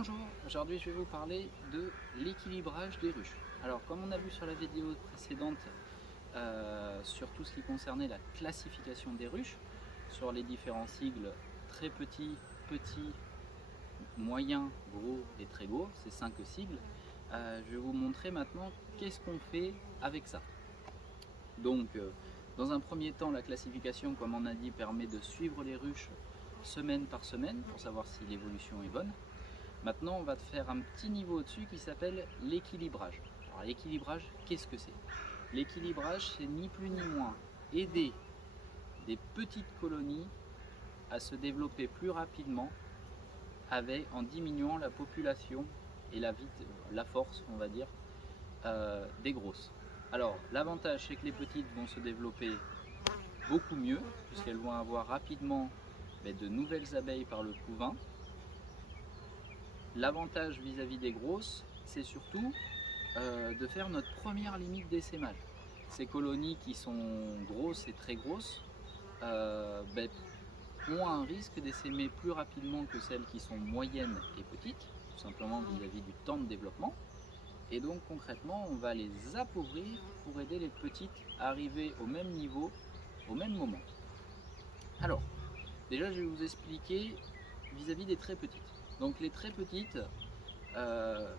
Bonjour, aujourd'hui je vais vous parler de l'équilibrage des ruches. Alors comme on a vu sur la vidéo précédente sur tout ce qui concernait la classification des ruches, sur les différents sigles très petits, petits, moyens, gros et très gros, ces 5 sigles, je vais vous montrer maintenant qu'est-ce qu'on fait avec ça. Donc dans un premier temps, la classification, comme on a dit, permet de suivre les ruches semaine par semaine pour savoir si l'évolution est bonne. Maintenant, on va faire un petit niveau au-dessus qui s'appelle l'équilibrage. Alors l'équilibrage, qu'est-ce que c'est? L'équilibrage, c'est ni plus ni moins aider des petites colonies à se développer plus rapidement en diminuant la population et la force, on va dire, des grosses. Alors l'avantage, c'est que les petites vont se développer beaucoup mieux, puisqu'elles vont avoir rapidement de nouvelles abeilles par le couvain. L'avantage vis-à-vis des grosses, c'est surtout de faire notre première limite d'essaimage. Ces colonies qui sont grosses et très grosses ont un risque d'essaimer plus rapidement que celles qui sont moyennes et petites, tout simplement vis-à-vis du temps de développement. Et donc concrètement, on va les appauvrir pour aider les petites à arriver au même niveau, au même moment. Alors, déjà je vais vous expliquer vis-à-vis des très petites. Donc les très petites,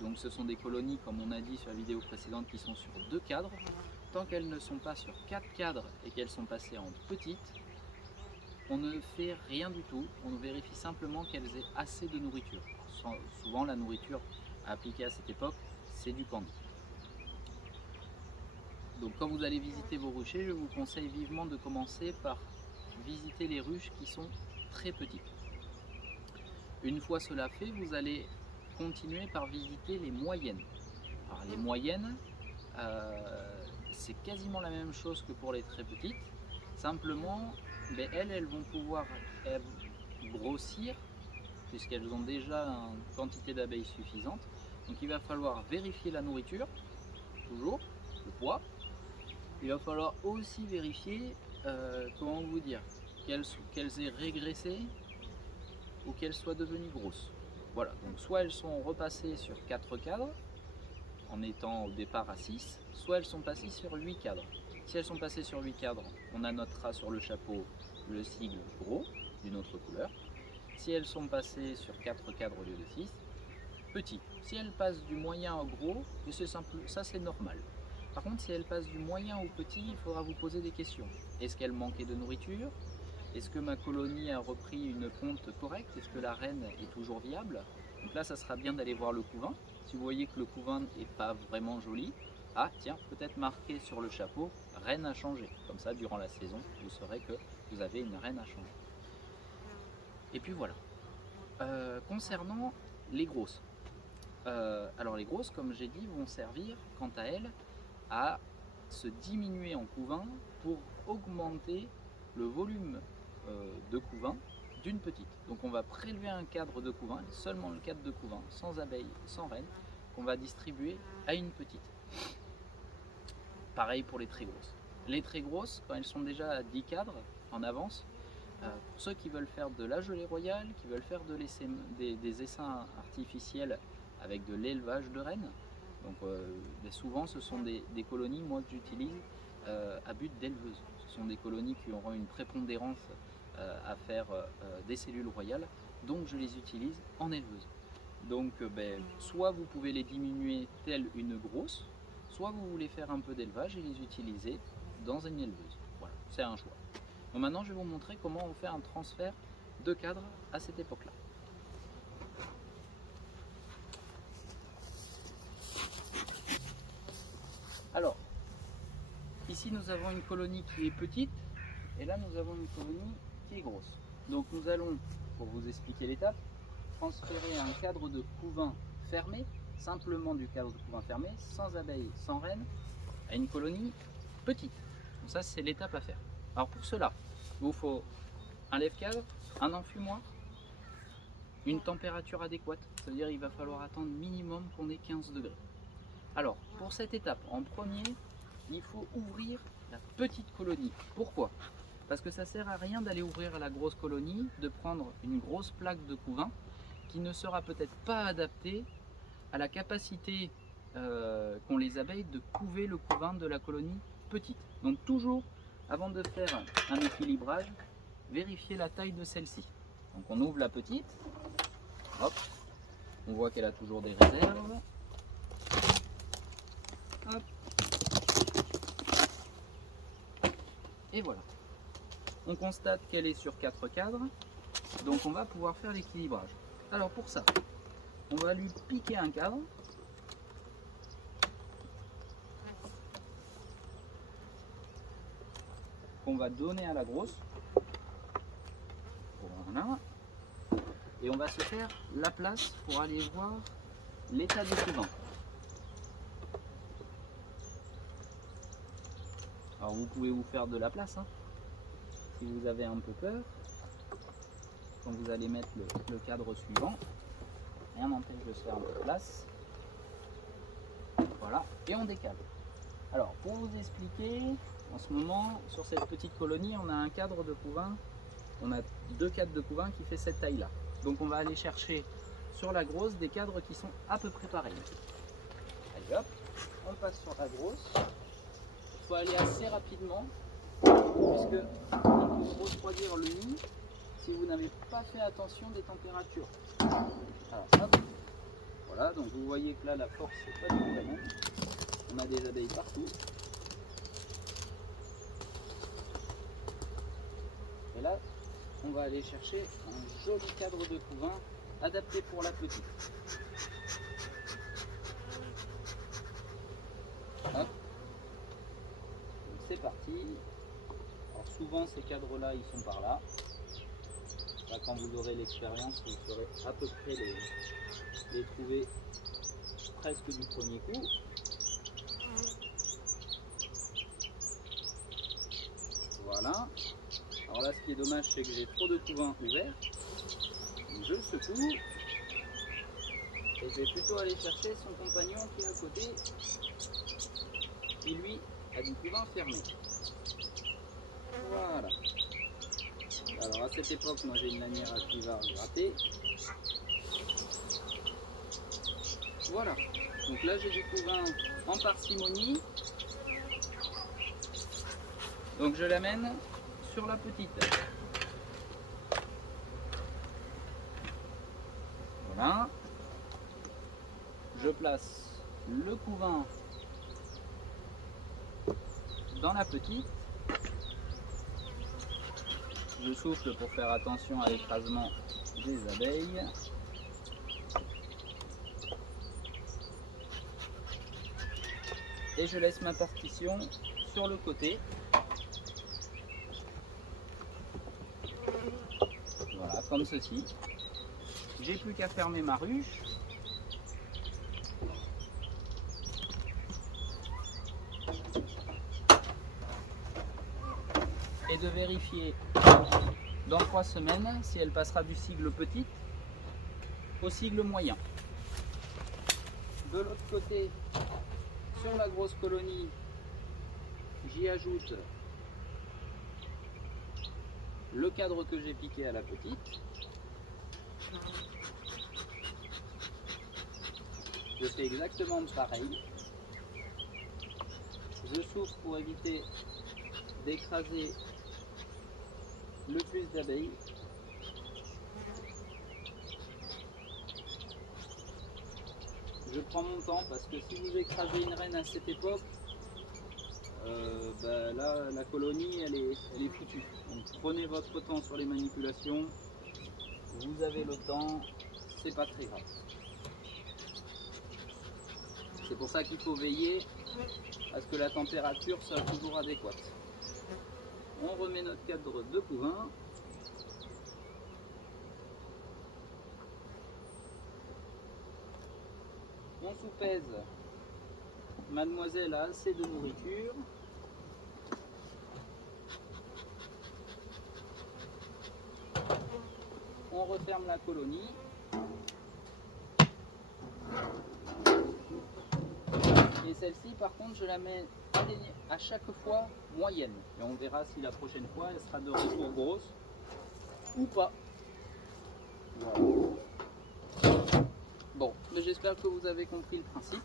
donc ce sont des colonies, comme on a dit sur la vidéo précédente, qui sont sur 2 cadres. Tant qu'elles ne sont pas sur 4 cadres et qu'elles sont passées en petites, on ne fait rien du tout, on vérifie simplement qu'elles aient assez de nourriture. Souvent la nourriture appliquée à cette époque, c'est du candy. Donc quand vous allez visiter vos ruchers, je vous conseille vivement de commencer par visiter les ruches qui sont très petites. Une fois cela fait, vous allez continuer par visiter les moyennes. Alors les moyennes, c'est quasiment la même chose que pour les très petites, simplement elles vont pouvoir grossir puisqu'elles ont déjà une quantité d'abeilles suffisante. Donc il va falloir vérifier la nourriture, toujours, le poids. Il va falloir aussi vérifier, comment vous dire, qu'elles aient régressé ou qu'elles soient devenues grosses. Voilà, donc soit elles sont repassées sur 4 cadres, en étant au départ à 6, soit elles sont passées sur 8 cadres. Si elles sont passées sur 8 cadres, on annotera sur le chapeau le sigle gros, d'une autre couleur. Si elles sont passées sur 4 cadres au lieu de 6, petit. Si elles passent du moyen au gros, et c'est simple, ça c'est normal. Par contre, si elles passent du moyen au petit, il faudra vous poser des questions. Est-ce qu'elles manquaient de nourriture? Est-ce que ma colonie a repris une ponte correcte? Est-ce que la reine est toujours viable? Donc là, ça sera bien d'aller voir le couvain. Si vous voyez que le couvain n'est pas vraiment joli, ah tiens, peut-être marqué sur le chapeau, reine à changer. Comme ça, durant la saison, vous saurez que vous avez une reine à changer. Et puis voilà. Concernant les grosses. Alors les grosses, comme j'ai dit, vont servir, quant à elles, à se diminuer en couvain pour augmenter le volume de couvain d'une petite. Donc on va prélever un cadre de couvain, seulement le cadre de couvain, sans abeilles, sans reine, qu'on va distribuer à une petite. Pareil pour les très grosses. Les très grosses, quand elles sont déjà à 10 cadres en avance, pour ceux qui veulent faire de la gelée royale, qui veulent faire des essaims artificiels avec de l'élevage de rennes, donc souvent ce sont des colonies, moi, que j'utilise à but d'éleveuse. Ce sont des colonies qui auront une prépondérance à faire des cellules royales, donc je les utilise en éleveuse. Donc soit vous pouvez les diminuer telle une grosse, soit vous voulez faire un peu d'élevage et les utiliser dans une éleveuse. Voilà, c'est un choix. Donc maintenant je vais vous montrer comment on fait un transfert de cadre à cette époque-là. Alors, ici nous avons une colonie qui est petite et là nous avons une colonie qui est grosse. Donc nous allons, pour vous expliquer l'étape, transférer un cadre de couvain fermé, simplement du cadre de couvain fermé, sans abeilles, sans reine, à une colonie petite. Donc ça c'est l'étape à faire. Alors pour cela, il vous faut un lève-cadre, un enfumoir, une température adéquate, c'est-à-dire il va falloir attendre minimum qu'on ait 15 degrés. Alors pour cette étape, en premier, il faut ouvrir la petite colonie. Pourquoi? Parce que ça sert à rien d'aller ouvrir la grosse colonie, de prendre une grosse plaque de couvain qui ne sera peut-être pas adapté à la capacité qu'ont les abeilles de couver le couvain de la colonie petite. Donc toujours, avant de faire un équilibrage, vérifiez la taille de celle-ci. Donc on ouvre la petite, hop, on voit qu'elle a toujours des réserves. Hop. Et voilà. On constate qu'elle est sur 4 cadres, donc on va pouvoir faire l'équilibrage. Alors pour ça, on va lui piquer un cadre. Qu'on va donner à la grosse. Voilà. Et on va se faire la place pour aller voir l'état du couvain. Alors vous pouvez vous faire de la place, hein, si vous avez un peu peur. Quand vous allez mettre le cadre suivant, rien n'empêche de se faire un peu de place. Voilà, et on décale. Alors pour vous expliquer, en ce moment, sur cette petite colonie, on a un cadre de couvain, on a 2 cadres de couvain qui fait cette taille-là. Donc on va aller chercher sur la grosse des cadres qui sont à peu près pareils. Allez hop, on passe sur la grosse. Il faut aller assez rapidement, puisque on peut refroidir le nid si vous n'avez pas fait attention des températures. Alors hop, voilà, donc vous voyez que là la force c'est pas du tout la même. On a des abeilles partout. Et là, on va aller chercher un joli cadre de couvain adapté pour la petite. Hop. C'est parti. Alors souvent ces cadres-là, ils sont par là. Là, quand vous aurez l'expérience, vous saurez à peu près les trouver presque du premier coup. Voilà. Alors là, ce qui est dommage, c'est que j'ai trop de couvains ouverts. Je secoue. Et je vais plutôt aller chercher son compagnon qui est à côté, qui lui a du couvain fermé. Voilà. Alors à cette époque, moi j'ai une lanière à cuivre grattée. Voilà. Donc là j'ai du couvain en parcimonie. Donc je l'amène sur la petite. Voilà. Je place le couvain dans la petite. Je souffle pour faire attention à l'écrasement des abeilles. Et je laisse ma partition sur le côté. Voilà, comme ceci. J'ai plus qu'à fermer ma ruche. Et de vérifier dans 3 semaines si elle passera du cycle petit au cycle moyen. De l'autre côté, sur la grosse colonie, j'y ajoute le cadre que j'ai piqué à la petite. Je fais exactement pareil. Je souffle pour éviter d'écraser le plus d'abeilles. Je prends mon temps parce que si vous écrasez une reine à cette époque, là la colonie elle est foutue. Donc prenez votre temps sur les manipulations, vous avez le temps, c'est pas très grave. C'est pour ça qu'il faut veiller à ce que la température soit toujours adéquate. On remet notre cadre de couvain. On soupèse. Mademoiselle a assez de nourriture. On referme la colonie. Et celle-ci, par contre, je la mets à chaque fois moyenne. Et on verra si la prochaine fois, elle sera de retour grosse ou pas. Voilà. j'espère que vous avez compris le principe.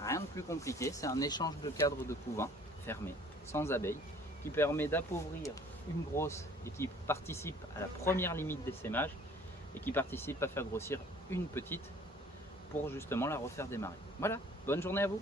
Rien de plus compliqué, c'est un échange de cadre de couvain fermé, sans abeilles, qui permet d'appauvrir une grosse et qui participe à la première limite d'essaimage et qui participe à faire grossir une petite pour justement la refaire démarrer. Voilà, bonne journée à vous!